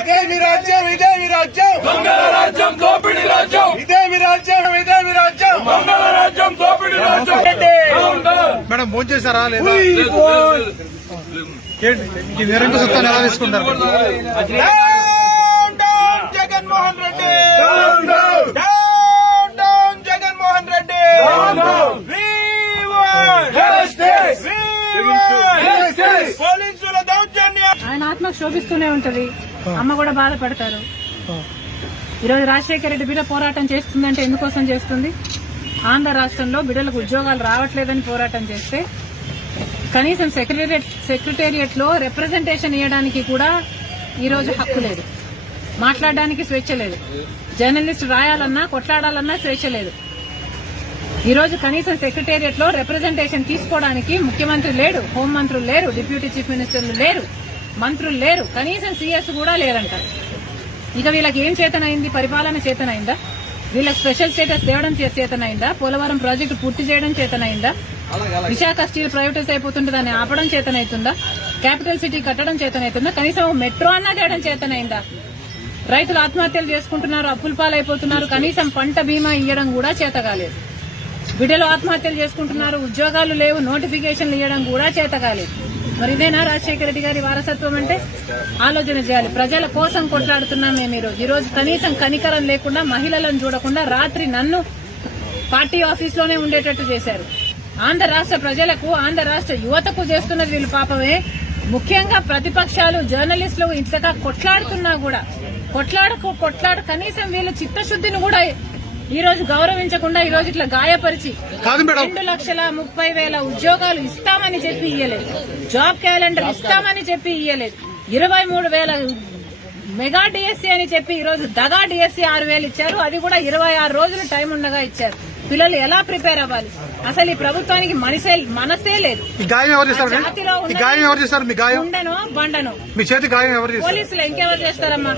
ఇదే మీ రాజ్యం, ఇదే మీ రాజ్యం, మంగళ రాజ్యం, దోపిడీ రాజ్యం. ఇదే మీ రాజ్యం, ఇదే మీ రాజ్యం, మంగళ రాజ్యం, దోపిడీ రాజ్యం. మేడం ఫోన్ చేశారా లేదా? నిరంకుశ సత్తాన్ని ఎలా తీసుకుంటారు? జగన్మోహన్ రెడ్డి, జగన్మోహన్ రెడ్డి. పోలీసుల దౌర్జన్యం. ఆయన ఆత్మ శోభిస్తూనే ఉంటది, అమ్మ కూడా బాధపడతారు. ఈరోజు రాజశేఖర రెడ్డి బిడ్డ పోరాటం చేస్తుందంటే ఎందుకోసం చేస్తుంది? ఆంధ్ర రాష్ట్రంలో బిడ్డలకు ఉద్యోగాలు రావట్లేదని పోరాటం చేస్తే కనీసం సెక్రటేరియట్ లో రిప్రజెంటేషన్ ఇవ్వడానికి కూడా ఈరోజు హక్కు లేదు, మాట్లాడడానికి స్వేచ్ఛ లేదు, జర్నలిస్ట్ రాయాలన్నా కొట్లాడాలన్నా స్వేచ్ఛ లేదు. ఈరోజు కనీసం సెక్రటేరియట్ లో రిప్రజెంటేషన్ తీసుకోవడానికి ముఖ్యమంత్రి లేడు, హోంమంత్రులు లేరు, డిప్యూటీ చీఫ్ మినిస్టర్లు లేరు, మంత్రులు లేరు, కనీసం సీఎస్ కూడా లేరంట. ఇక వీళ్ళకి ఏం చేతనైంది? పరిపాలన చేతనైందా? వీళ్ళకి స్పెషల్ స్టేటస్ తేవడం చేతనైందా? పోలవరం ప్రాజెక్టు పూర్తి చేయడం చేతనైందా? విశాఖ స్టీల్ ప్రైవేటైజ్ అయిపోతుంటే దాన్ని ఆపడం చేతనైతుందా? క్యాపిటల్ సిటీ కట్టడం చేతనైతుందా? కనీసం మెట్రో అన్నా చేయడం చేతనైందా? రైతులు ఆత్మహత్యలు చేసుకుంటున్నారు, అప్పుల పాలైపోతున్నారు, కనీసం పంట బీమా ఇవ్వడం కూడా చేత కాలేదు. బిడ్డలు ఆత్మహత్యలు చేసుకుంటున్నారు, ఉద్యోగాలు లేవు, నోటిఫికేషన్లు ఇవ్వడం కూడా చేత కాలేదు. మరి ఇదేనా రాజశేఖర రెడ్డి గారి వారసత్వం అంటే? ఆలోచన చేయాలి. ప్రజల కోసం కొట్లాడుతున్నాం మేము ఈరోజు కనీసం కనికరం లేకుండా, మహిళలను చూడకుండా రాత్రి నన్ను పార్టీ ఆఫీస్ లోనే ఉండేటట్టు చేశారు. ఆంధ్ర రాష్ట్ర ప్రజలకు, ఆంధ్ర రాష్ట్ర యువతకు చేస్తున్నది వీళ్ళు పాపమే. ముఖ్యంగా ప్రతిపక్షాలు, జర్నలిస్టులు ఇంతగా కొట్లాడుతున్నా కూడా కొట్లాడు కనీసం వీళ్ళ చిత్తశుద్ధిని కూడా ఈ రోజు గౌరవించకుండా ఈ రోజు ఇట్లా గాయపరిచి 2,30,000 ఉద్యోగాలు ఇస్తామని చెప్పి ఇయ్యలేదు, జాబ్ క్యాలెండర్ ఇస్తామని చెప్పి ఇయ్యలేదు, 23,000 మెగా డిఎస్సీ అని చెప్పి ఈ రోజు దగా డిఎస్సీ 6,000 ఇచ్చారు. అది కూడా 26 రోజులు టైం ఉండగా ఇచ్చారు. పిల్లలు ఎలా ప్రిపేర్ అవ్వాలి? అసలు ఈ ప్రభుత్వానికి మనసే లేదు. ఉండను బండను మీ చేతి గాయం ఎవరు? పోలీసులు ఇంకెవరు చేస్తారమ్మా?